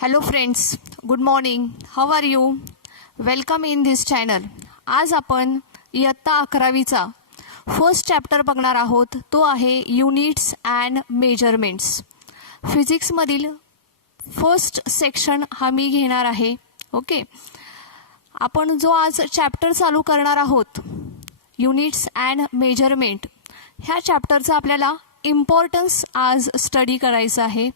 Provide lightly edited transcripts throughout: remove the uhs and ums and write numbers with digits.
Hello friends, good morning. How are you? Welcome in this channel. आज आपण इयत्ता 11वीचा first chapter बघणार आहोत. तो आहे युनिट्स अँड मेजरमेंट्स. फिजिक्समधील फर्स्ट सेक्शन हा मी घेणार आहे. ओके, आपण जो आज चॅप्टर चालू करणार आहोत युनिट्स अँड मेजरमेंट, ह्या चॅप्टरचा आपल्याला इम्पॉर्टन्स आज स्टडी करायचं आहे.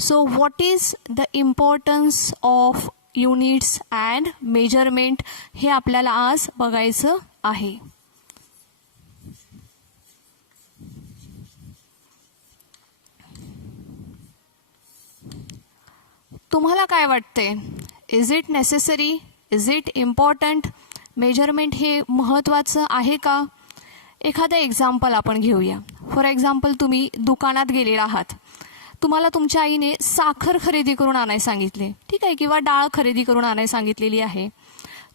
So what is the importance of units and measurement हे आपल्याला आज बघायचं आहे. तुम्हाला काय वाटते? Is it necessary? Is it important? Measurement हे महत्त्वाचं आहे का? एखादं एक्झाम्पल आपण घेऊया. फॉर एक्झाम्पल, तुम्ही दुकानात गेलेला आहात. तुम्हाला तुमच्या आईने साखर खरेदी करून आणायला सांगितले, ठीक आहे, किंवा डाळ खरेदी करून आणायला सांगितलेली आहे.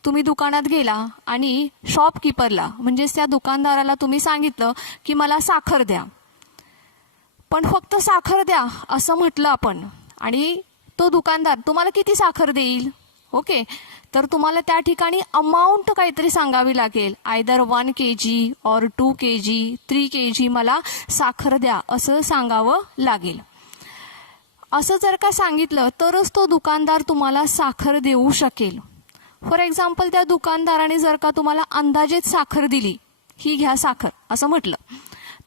तुम्ही दुकानात गेला आणि शॉपकीपरला म्हणजेच त्या दुकानदाराला तुम्ही सांगितलं की मला साखर द्या. पण फक्त साखर द्या असं म्हटलं आपण, आणि तो दुकानदार तुम्हाला किती साखर देईल? ओके, तर तुम्हाला त्या ठिकाणी अमाऊंट काहीतरी सांगावी लागेल. आयदर 1 kg और 2 kg 3 kg मला साखर द्या असं सांगावं लागेल. असं जर का सांगितलं तरच तो दुकानदार तुम्हाला साखर देऊ शकेल. फॉर एक्झाम्पल, त्या दुकानदाराने जर का तुम्हाला अंदाजेच साखर दिली, ही घ्या साखर असं म्हटलं,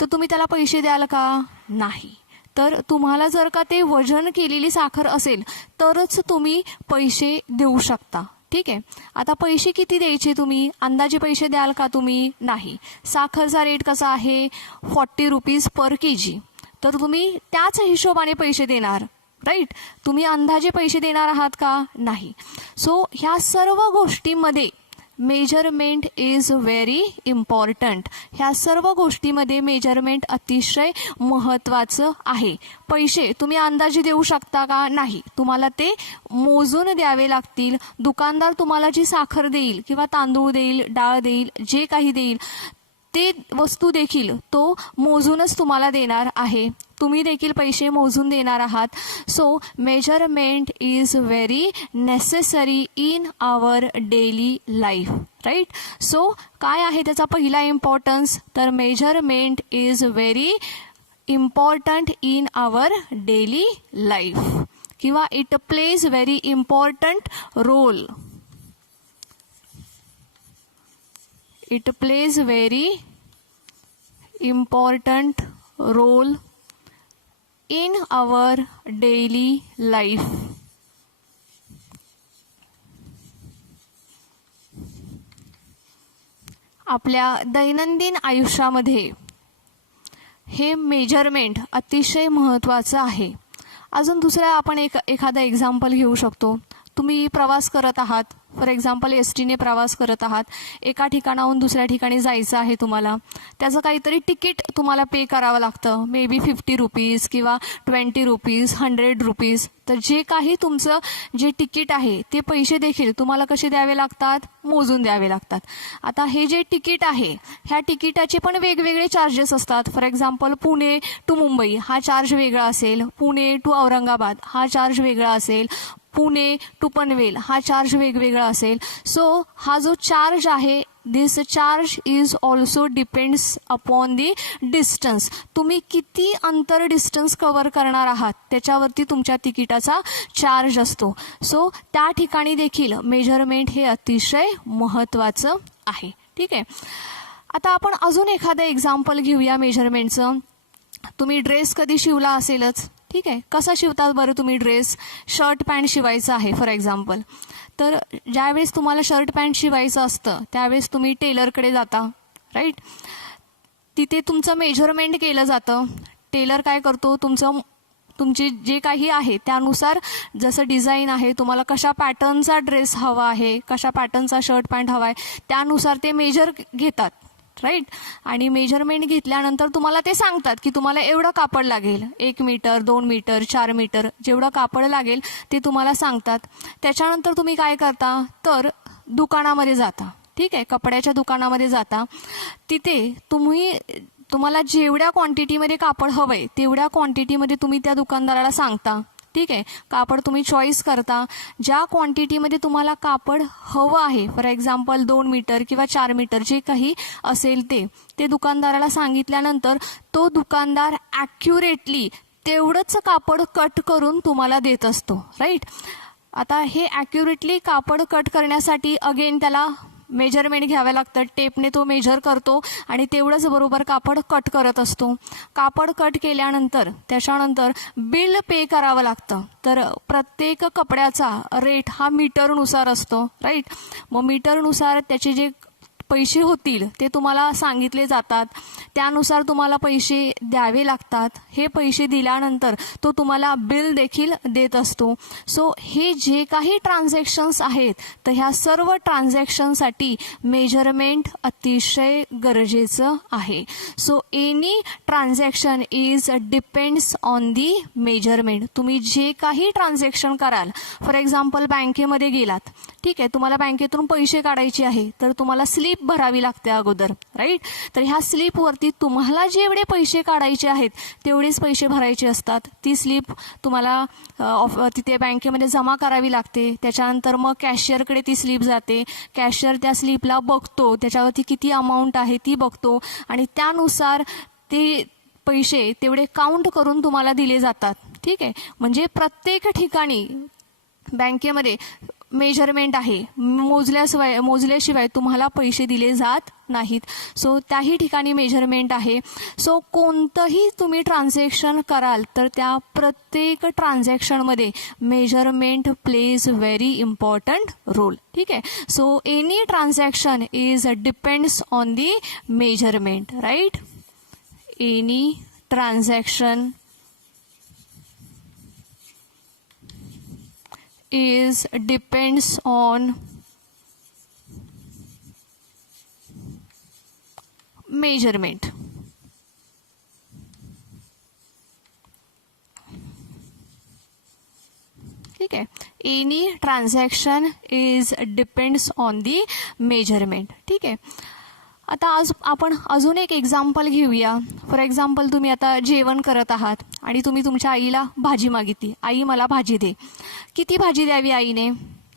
तर तुम्ही त्याला पैसे द्याल का? नाही. तर तुम्हाला जर का ते वजन केलेली साखर असेल तरच तुम्ही पैसे देऊ शकता. ठीक आहे. आता पैसे किती द्यायचे? तुम्ही अंदाजे पैसे द्याल का? तुम्ही नाही. साखरचा रेट कसा आहे? 40 रुपीज पर kg. तर तुम्ही त्याच हिशोबाने पैसे देणार, राईट. तुम्ही अंदाजे पैसे देणार आहात का? नाही. सो ह्या सर्व गोष्टींमध्ये मेजरमेंट इज व्हेरी इम्पॉर्टंट. ह्या सर्व गोष्टीमध्ये मेजरमेंट अतिशय महत्त्वाचं आहे. पैसे तुम्ही अंदाजे देऊ शकता का? नाही. तुम्हाला ते मोजून द्यावे लागतील. दुकानदार तुम्हाला जी साखर देईल किंवा तांदूळ देईल, डाळ देईल, जे काही देईल ते वस्तू देखील तो मोजूनच तुम्हाला देणार आहे. तुम्ही देखील पैसे मोजून देणार आहात. So measurement is very necessary in our daily life, right. So काय आहे त्याचा पहिला इम्पॉर्टन्स? तर measurement is very important in our daily life, किंवा it plays very important role. It plays very important role in our daily life. आपल्या दैनंदिन आयुष्यामध्ये हे मेजरमेंट अतिशय महत्त्वाचं आहे. अजून दुसरा आपण एखादा एक्झाम्पल घेऊ शकतो. तुम्ही प्रवास करत आहात. फॉर एक्झाम्पल, एसटीने प्रवास करत आहात. एका ठिकाणाहून दुसऱ्या ठिकाणी जायचं आहे तुम्हाला. त्याचं काहीतरी तिकीट तुम्हाला पे करावं लागतं. मे बी 50 रुपीज किंवा 20 रुपीज, 100 रुपीज. तर जे काही तुमचं जे तिकीट आहे ते पैसे देखील तुम्हाला कसे द्यावे लागतात? मोजून द्यावे लागतात. आता हे जे तिकीट आहे ह्या तिकिटाचे पण वेगवेगळे चार्जेस असतात. For example, Pune to Mumbai हा चार्ज वेगळा असेल, पुणे टू औरंगाबाद हा चार्ज वेगळा असेल, पुणे टू पनवेल हा चार्ज वेगवेगळा असेल. सो हा जो चार्ज आहे, this charge is also depends upon the distance. तुम्ही किती अंतर डिस्टन्स कव्हर करणार आहात त्याच्यावरती तुमच्या तिकिटाचा चार्ज असतो. सो त्या ठिकाणी देखील मेजरमेंट हे अतिशय महत्त्वाचं आहे. ठीक आहे. आता आपण अजून एखादं एक्झाम्पल घेऊया मेजरमेंटचं. तुम्ही ड्रेस कधी शिवला असेलच, ठीक आहे. कसा शिवतात बरं तुम्ही ड्रेस? शर्ट पॅन्ट शिवायचं आहे फॉर एक्झाम्पल. तर ज्यावेळेस तुम्हाला शर्ट पॅन्ट शिवायचं असतं त्यावेळेस तुम्ही टेलरकडे जाता, राईट. तिथे तुमचं मेजरमेंट केलं जातं. टेलर काय करतो? तुमची जे काही आहे त्यानुसार, जसं डिझाईन आहे, तुम्हाला कशा पॅटर्नचा ड्रेस हवा आहे, कशा पॅटर्नचा शर्ट पॅन्ट हवा आहे, त्यानुसार ते मेजर घेतात, राईट. आणि मेजरमेंट घेतल्यानंतर तुम्हाला ते सांगतात की तुम्हाला एवढं कापड लागेल. 1 मीटर, 2 मीटर, 4 मीटर जेवढं कापड लागेल ते तुम्हाला सांगतात. त्याच्यानंतर तुम्ही काय करता? तर दुकानामध्ये जाता, ठीक आहे. कपड्याच्या दुकानामध्ये जाता. तिथे तुम्हाला जेवढ्या क्वांटिटीमध्ये कापड हवंय तेवढ्या क्वांटिटीमध्ये तुम्ही त्या दुकानदाराला सांगता ठीक आहे. कापड तुम्ही चॉईस करता, ज्या क्वांटिटीमध्ये तुम्हाला कापड हवं आहे, फॉर एक्झाम्पल 2 मीटर किंवा 4 मीटर जे काही असेल ते दुकानदाराला सांगितल्यानंतर तो दुकानदार ॲक्युरेटली तेवढंच कापड कट करून तुम्हाला देत असतो, राईट. आता हे ॲक्युरेटली कापड कट करण्यासाठी अगेन त्याला मेजरमेंट घ्यावं लागतं, टेपने तो मेजर करतो आणि तेवढंच बरोबर कापड कट करत असतो. कापड कट केल्यानंतर त्याच्यानंतर बिल पे करावं लागतं. तर प्रत्येक कपड्याचा रेट हा मीटरनुसार असतो, राईट. मग मीटरनुसार त्याचे जे पैसे होतील ते तुम्हाला सांगितले जातात, त्यानुसार तुम्हाला पैसे द्यावे लागतात. हे पैसे दिल्यानंतर तो तुम्हाला बिल देखील देत असतो. सो हे जे काही ट्रान्झॅक्शन्स आहेत तर ह्या सर्व ट्रान्झॅक्शनसाठी मेजरमेंट अतिशय गरजेचं आहे. So any transaction is depends on the measurement. तुम्ही जे काही ट्रान्झॅक्शन कराल, फॉर एक्झाम्पल बँकेमध्ये गेलात, ठीक आहे, तुम्हाला बँकेतून पैसे काढायचे आहे तर तुम्हाला स्लिप भरावी लागते अगोदर, राईट. तर ह्या स्लिपवरती तुम्हाला जेवढे पैसे काढायचे आहेत तेवढेच पैसे भरायचे असतात. ती स्लिप तुम्हाला तिथे बँकेमध्ये जमा करावी लागते. त्याच्यानंतर मग कॅशियरकडे ती स्लिप जाते. कॅशियर त्या स्लिपला बघतो, त्याच्यावरती किती अमाऊंट आहे ती बघतो आणि त्यानुसार ते पैसे तेवढे काउंट करून तुम्हाला दिले जातात, ठीक आहे. म्हणजे प्रत्येक ठिकाणी बँकेमध्ये मेजरमेंट आहे, मोजल्याशिवाय तुम्हाला पैसे दिले जात नाहीत. सो त्याही ठिकाणी मेजरमेंट आहे. सो कोणतंही तुम्ही ट्रान्झॅक्शन कराल तर त्या प्रत्येक ट्रान्झॅक्शनमध्ये measurement plays very important role, ठीक आहे. So any transaction is depends on the measurement, right. Any transaction is depends on measurement. ठीक आहे. Any transaction is depends on the measurement, ठीक आहे. आता आज आपण अजून एक एक्झाम्पल घेऊया. फॉर एक्झाम्पल तुम्ही आता जेवण करत आहात आणि तुम्ही तुमच्या आईला भाजी मागितली, आई मला भाजी दे. किती भाजी द्यावी आईने,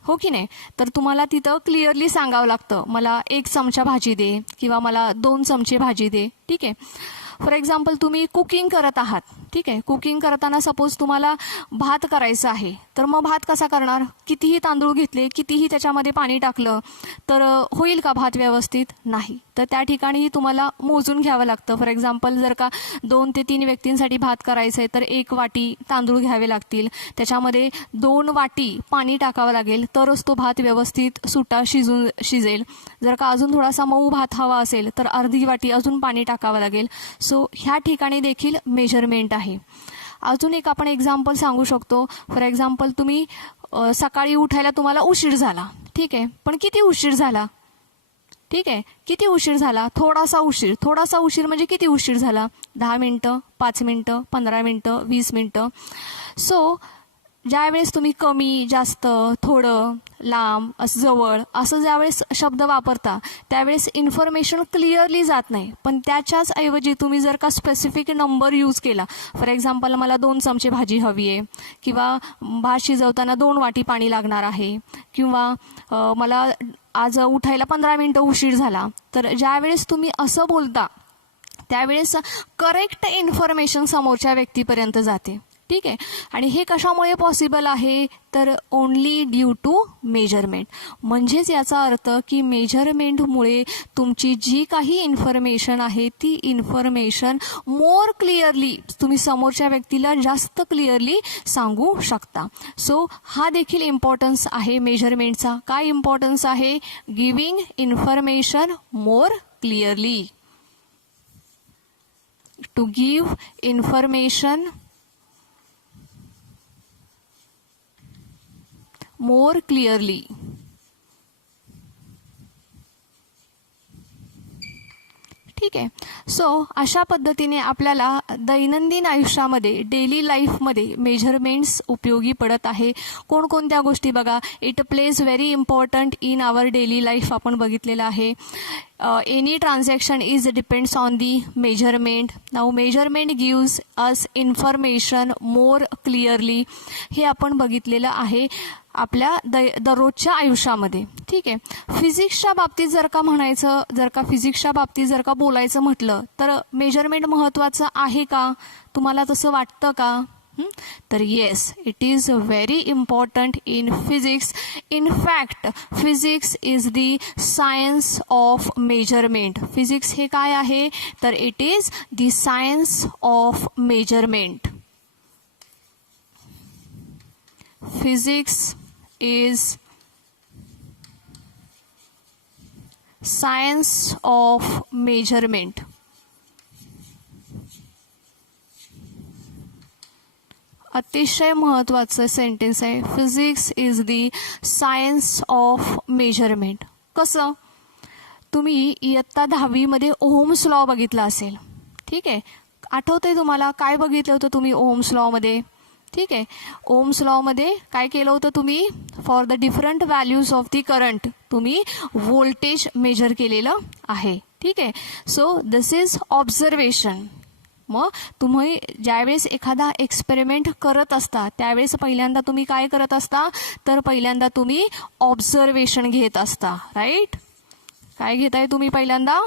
हो की नाही. तर तुम्हाला तिथं क्लिअरली सांगावं लागतं, मला 1 चमचा भाजी दे किंवा मला 2 चमचे भाजी दे, ठीक आहे. फॉर एक्झाम्पल तुम्ही कुकिंग करत आहात, ठीक आहे. कुकिंग करताना सपोज तुम्हाला भात करायचा आहे, तर मग भात कसा करणार, कितीही तांदूळ घेतले, कितीही त्याच्यामध्ये पाणी टाकलं तर होईल का भात व्यवस्थित, नाही. तर त्या ठिकाणी तुम्हाला मोजून घ्यावं लागतं. फॉर एक्झाम्पल जर का 2 ते 3 व्यक्तींसाठी भात करायचं आहे तर 1 वाटी तांदूळ घ्यावे लागतील, त्याच्यामध्ये 2 वाटी पाणी टाकावं लागेल, तरच तो भात व्यवस्थित सुटा शिजेल. जर का अजून थोडासा मऊ भात हवा असेल तर अर्धी वाटी अजून पाणी टाकावं लागेल. सो ह्या ठिकाणी देखील मेजरमेंट आहे. अजून एक आपण एक्झाम्पल सांगू शकतो. फॉर एक्झाम्पल तुम्ही सकाळी उठायला तुम्हाला उशीर झाला, ठीक आहे, पण किती उशीर झाला, ठीक आहे, किती उशीर झाला, थोडासा उशीर म्हणजे किती उशीर झाला, 10 मिनटं, 5 मिनटं, 15 मिनटं, 20 मिनटं. सो ज्यावेळेस तुम्ही कमी, जास्त, थोडं, लांब, जवळ असं ज्यावेळेस शब्द वापरता त्यावेळेस इन्फॉर्मेशन क्लिअरली जात नाही. पण त्याच्याच ऐवजी तुम्ही जर का स्पेसिफिक नंबर यूज केला, फॉर एक्झाम्पल मला 2 चमचे भाजी हवी आहे, किंवा भात शिजवताना 2 वाटी पाणी लागणार आहे, किंवा मला आज उठायला 15 मिनटं उशीर झाला, तर ज्यावेळेस तुम्ही असं बोलता त्यावेळेस करेक्ट इन्फॉर्मेशन समोरच्या व्यक्तीपर्यंत जाते, ठीक आहे. आणि हे कशामुळे पॉसिबल आहे तर ओन्ली ड्यू टू मेजरमेंट. म्हणजेच याचा अर्थ की मेजरमेंटमुळे तुमची जी काही इन्फॉर्मेशन आहे ती इन्फॉर्मेशन मोर क्लिअरली तुम्ही समोरच्या व्यक्तीला जास्त क्लिअरली सांगू शकता. सो हा देखील इम्पॉर्टन्स आहे मेजरमेंटचा. काय इम्पॉर्टन्स आहे, giving information more clearly. To give information more clearly. ठीक ठीक आहे. सो अशा पद्धतीने आपल्याला दैनंदिन आयुष्यामध्ये डेली लाईफमध्ये मेजरमेंट्स उपयोगी पडत आहे. कोणकोणत्या गोष्टी बघा, it plays very important in our daily life आपण बघितलेलं आहे. Any transaction is depends on the measurement. Now measurement gives us information more clearly. हे आपण बघितलेलं आहे आपल्या दररोजच्या आयुष्यामध्ये. ठीक आहे. फिजिक्सच्या बाबतीत जर का बोलायचं म्हटलं तर मेजरमेंट महत्त्वाचं आहे का? तुम्हाला तसं वाटतं का? तर yes, it is very important in physics. In fact physics is the science of measurement. Physics हे काय आहे? तर it is the science of measurement. Physics is science of measurement. अतिशय महत्त्वाचं सेंटेन्स आहे. Physics is the science of measurement. कसं? तुम्ही इयत्ता 10वीमध्ये ओहम्स लॉ बघितला असेल. ठीक आहे. आठवतंय तुम्हाला काय बघितलं होतं तुम्ही ओहम्स लॉमध्ये? ठीक आहे. ओम्स लॉमध्ये काय केलं होतं तुम्ही? For the different values of the current तुम्ही व्होल्टेज मेजर केलेलं आहे. ठीक आहे. So this is observation. मग तुम्ही ज्यावेळेस एखादा एक्सपेरिमेंट करत असता त्यावेळेस पहिल्यांदा तुम्ही काय करत असता? तर पहिल्यांदा तुम्ही ऑब्झर्वेशन घेत असता. राईट? काय घेताय तुम्ही पहिल्यांदा?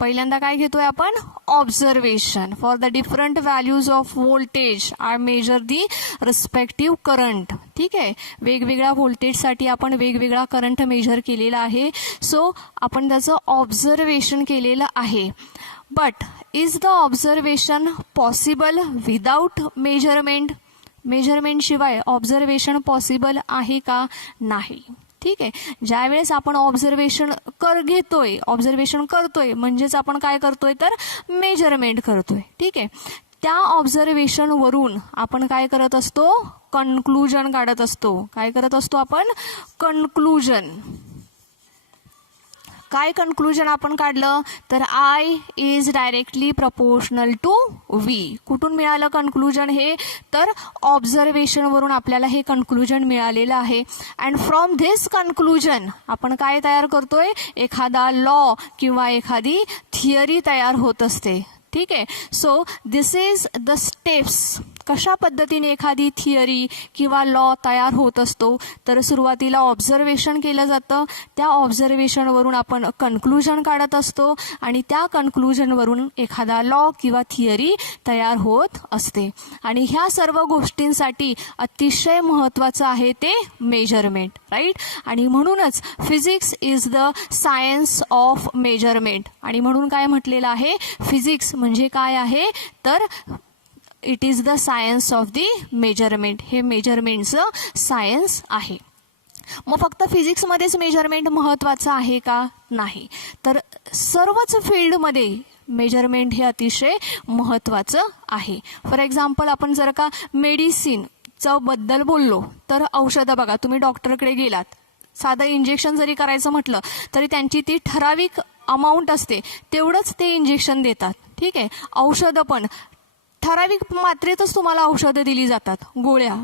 पहिल्यांदा काय घेतोय आपण? Observation. For the different values off voltage I measure the respective current. ठीक आहे. वेगवेगळ्या व्होल्टेजसाठी आपण वेगवेगळा करंट मेजर केलेला आहे. सो आपण त्याचं ऑब्झर्वेशन केलेलं आहे. But is the observation possible without measurement? मेजरमेंटशिवाय ऑब्झर्वेशन पॉसिबल आहे का? नाही. ठीक आहे. ज्यावेळेस आपण ऑब्झर्वेशन करतोय म्हणजेच आपण काय करतोय? तर मेजरमेंट करतोय. ठीक आहे. त्या ऑब्झर्वेशनवरून आपण काय करत असतो? कन्क्लुजन काढत असतो. काय करत असतो आपण? कन्क्लुजन. काय कन्क्लुजन आपण काढलं? तर I is directly proportional to V. कुठून मिळालं कन्क्लुजन हे? तर ऑब्झर्वेशनवरून आपल्याला हे कन्क्लुजन मिळालेलं आहे. अँड फ्रॉम धिस कन्क्लुजन आपण काय तयार करतोय? एखादा लॉ किंवा एखादी थिअरी तयार होत असते. ठीक आहे. So this is the steps. कशा पद्धतीने एखादी थिअरी किंवा लॉ तयार होत असतो? तर सुरुवातीला ऑब्झर्वेशन केलं जातं. त्या ऑब्झर्वेशनवरून आपण कन्क्लुजन काढत असतो आणि त्या कन्क्लुजनवरून एखादा लॉ किंवा थिअरी तयार होत असते. आणि ह्या सर्व गोष्टींसाठी अतिशय महत्त्वाचं आहे ते मेजरमेंट. राईट? आणि म्हणूनच physics is the science of measurement. आणि म्हणून काय म्हटलेलं आहे? फिजिक्स म्हणजे काय आहे? तर it is the science of the measurement. हे मेजरमेंटचं सायन्स आहे. मग फक्त फिजिक्समध्येच मेजरमेंट महत्त्वाचं आहे का? नाही. तर सर्वच फील्डमध्ये मेजरमेंट हे अतिशय महत्त्वाचं आहे. फॉर एक्झाम्पल आपण जर का मेडिसिनचं बद्दल बोललो तर औषधं बघा, तुम्ही डॉक्टरकडे गेलात, साधं इंजेक्शन जरी करायचं म्हटलं तरी त्यांची ती ठराविक अमाऊंट असते, तेवढंच ते इंजेक्शन देतात. ठीक आहे. औषधं पण ठराविक मात्रेतच तुम्हाला औषधं दिली जातात. गोळ्या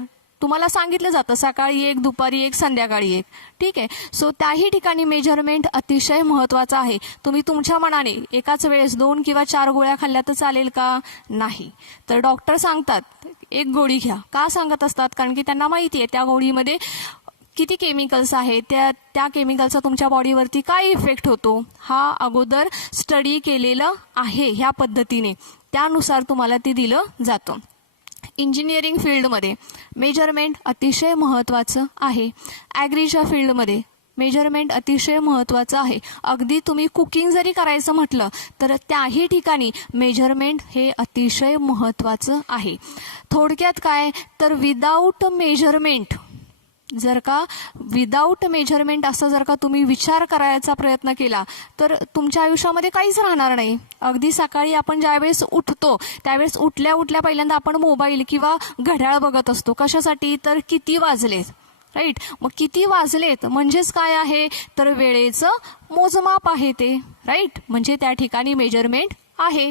तुम्हाला सांगितलं जातं सकाळी एक, दुपारी एक, संध्याकाळी एक. ठीक आहे. सो त्याही ठिकाणी मेजरमेंट अतिशय महत्त्वाचं आहे. तुम्ही तुमच्या मनाने एकाच वेळेस 2 किंवा 4 गोळ्या खाल्ल्या तर चालेल का? नाही. तर डॉक्टर सांगतात एक गोळी घ्या. का सांगत असतात? कारण की त्यांना माहिती आहे त्या गोळीमध्ये किती केमिकल्स आहेत, त्या केमिकलचा तुमच्या बॉडीवरती काय इफेक्ट होतो हा अगोदर स्टडी केलेलं आहे. ह्या पद्धतीने त्यानुसार तुम्हाला ते दिलं जातं. इंजिनिअरिंग फील्डमध्ये मेजरमेंट अतिशय महत्त्वाचं आहे. ॲग्रीच्या फील्डमध्ये मेजरमेंट अतिशय महत्त्वाचं आहे. अगदी तुम्ही कुकिंग जरी करायचं म्हटलं तर त्याही ठिकाणी मेजरमेंट हे अतिशय महत्त्वाचं आहे. थोडक्यात काय? तर विदाऊट मेजरमेंट असं जर का तुम्ही विचार करायचा प्रयत्न केला तर तुमच्या आयुष्यामध्ये काहीच राहणार नाही. अगदी सकाळी आपण ज्यावेळेस उठतो त्यावेळेस उठल्या पहिल्यांदा आपण मोबाईल किंवा घड्याळ बघत असतो. कशासाठी? तर किती वाजलेत. राईट. मग किती वाजलेत म्हणजेच काय आहे, तर वेळेचं मोजमाप आहे ते, राईट. म्हणजे त्या ठिकाणी मेजरमेंट आहे.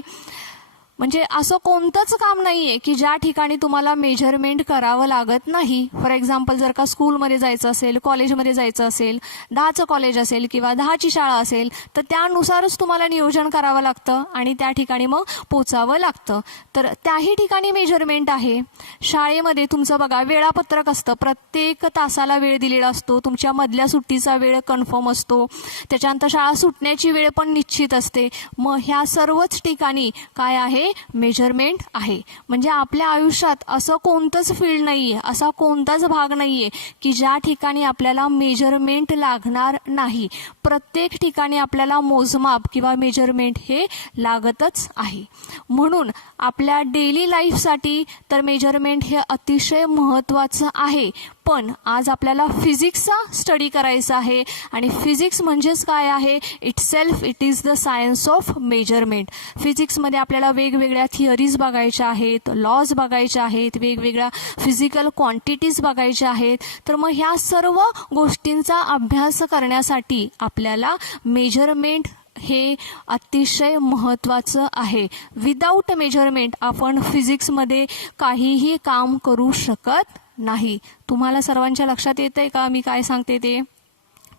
म्हणजे असं कोणतंच काम नाहीये की ज्या ठिकाणी तुम्हाला मेजरमेंट करावं लागत नाही. फॉर एक्झाम्पल जर का स्कूलमध्ये जायचं असेल, कॉलेजमध्ये जायचं असेल, 10चं कॉलेज असेल किंवा 10ची शाळा असेल, तर त्यानुसारच तुम्हाला नियोजन करावं लागतं आणि त्या ठिकाणी मग पोचावं लागतं. तर त्याही ठिकाणी मेजरमेंट आहे. शाळेमध्ये तुमचं बघा वेळापत्रक असतं, प्रत्येक तासाला वेळ दिलेला असतो, तुमच्या मधल्या सुट्टीचा वेळ कन्फर्म असतो, त्याच्यानंतर शाळा सुटण्याची वेळ पण निश्चित असते. मग ह्या सर्वच ठिकाणी काय आहे, मेजरमेंट आहे. म्हणजे आपल्या आयुष्यात असं कोणतंच फील्ड नाहीये, असा कोणताच भाग नाहीये की ज्या ठिकाणी आपल्याला मेजरमेंट लागणार नाही. प्रत्येक ठिकाणी आपल्याला मोजमाप किंवा मेजरमेंट हे लागतच आहे. म्हणून आपल्या डेली लाईफसाठी तर मेजरमेंट हे अतिशय महत्त्वाचं आहे. पण आज आपल्याला फिजिक्सचा स्टडी करायचा आहे आणि फिजिक्स म्हणजेच काय आहे, it is the science of measurement. फिजिक्समध्ये आपल्याला वेगवेगळ्या थिअरीज बघायच्या आहेत, लॉज बघायच्या आहेत, वेगवेगळ्या फिजिकल क्वांटिटीज बघायच्या आहेत. तर मग ह्या सर्व गोष्टींचा अभ्यास करण्यासाठी आपल्याला मेजरमेंट हे अतिशय महत्त्वाचं आहे. विदाऊट मेजरमेंट आपण फिजिक्समध्ये काहीही काम करू शकत नाही. तुम्हाला सर्वांच्या लक्षात येतंय का मी काय सांगते ते?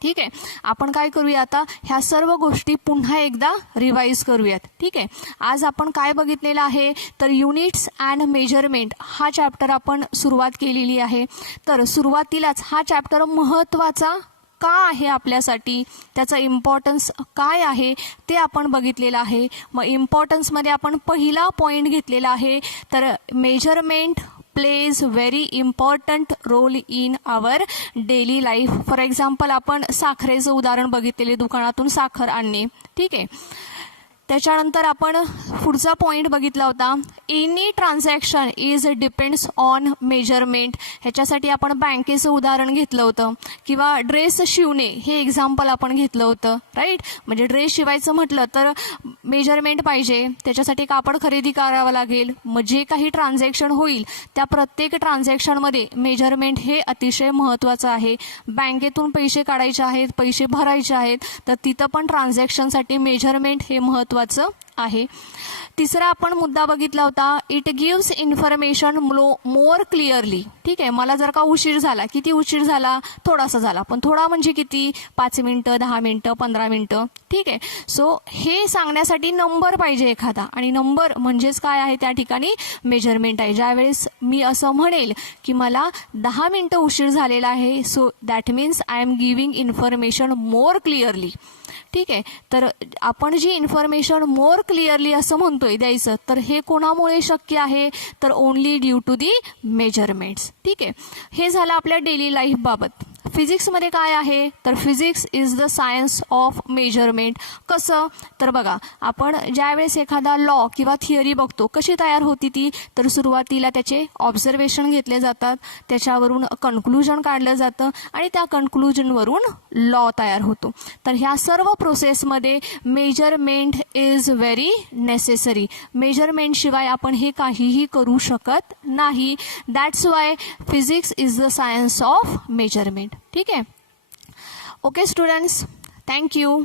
ठीक आहे. आपण काय करूया आता, ह्या सर्व गोष्टी पुन्हा एकदा रिवाईज करूयात. ठीक आहे. आज आपण काय बघितलेलं आहे, तर युनिट्स अँड मेजरमेंट हा चॅप्टर आपण सुरुवात केलेली आहे. तर सुरुवातीलाच हा चॅप्टर महत्त्वाचा का आहे आपल्यासाठी, त्याचा इम्पॉर्टन्स काय आहे ते आपण बघितलेलं आहे. मग इम्पॉर्टन्समध्ये आपण पहिला पॉईंट घेतलेला आहे, तर measurement plays very important role in our daily life. For example आपण साखरेचं उदाहरण बघितलेले, दुकानातून साखर आणणे. ठीक आहे. त्याच्यानंतर आपण पुढचा पॉईंट बघितला होता, any transaction is depends on measurement. ह्याच्यासाठी आपण बँकेचं उदाहरण घेतलं होतं किंवा ड्रेस शिवणे हे एक्झाम्पल आपण घेतलं होतं, राईट. म्हणजे ड्रेस शिवायचं म्हटलं तर मेजरमेंट पाहिजे, त्याच्यासाठी कापड खरेदी करावं लागेल. मग जे काही ट्रान्झॅक्शन होईल त्या प्रत्येक ट्रान्झॅक्शनमध्ये मेजरमेंट हे अतिशय महत्त्वाचं आहे. बँकेतून पैसे काढायचे आहेत, पैसे भरायचे आहेत, तर तिथं पण ट्रान्झॅक्शनसाठी मेजरमेंट हे महत्त्वाचं आहे. तिसरा आपण मुद्दा बघितला होता, it gives information more clearly. ठीक आहे. मला जर का उशीर झाला, किती उशीर झाला, थोडासा झाला, पण थोडा म्हणजे किती, 5 मिनिटं, 10 मिनिटं, 15 मिनिटं. ठीक आहे. सो हे सांगण्यासाठी नंबर पाहिजे एखादा, आणि नंबर म्हणजेच काय आहे, त्या ठिकाणी मेजरमेंट आहे. ज्यावेळेस मी असं म्हणेल की मला 10 मिनिटं उशीर झालेला आहे, so that means I am giving information more clearly. ठीक आहे. तर आपण जी इन्फॉर्मेशन मोर क्लिअरली असं म्हणतोय द्यायचं, तर हे कोणामुळे शक्य आहे, तर only due to the measurements. ठीक आहे. हे झालं आपल्या डेली लाईफ बाबत. फिजिक्समध्ये काय आहे, तर physics is the science of measurement. कसं, तर बघा आपण ज्यावेळेस एखादा लॉ किंवा थिअरी बघतो, कशी तयार होती ती, तर सुरुवातीला त्याचे ऑब्झर्वेशन घेतले जातात, त्याच्यावरून कन्क्लुजन काढलं जातं आणि त्या कन्क्लुजनवरून लॉ तयार होतो. तर ह्या सर्व प्रोसेसमध्ये measurement is very necessary. Measurement शिवाय आपण हे काहीही करू शकत नाही. That's why physics is the science of measurement. ठीक आहे. Okay students, thank you.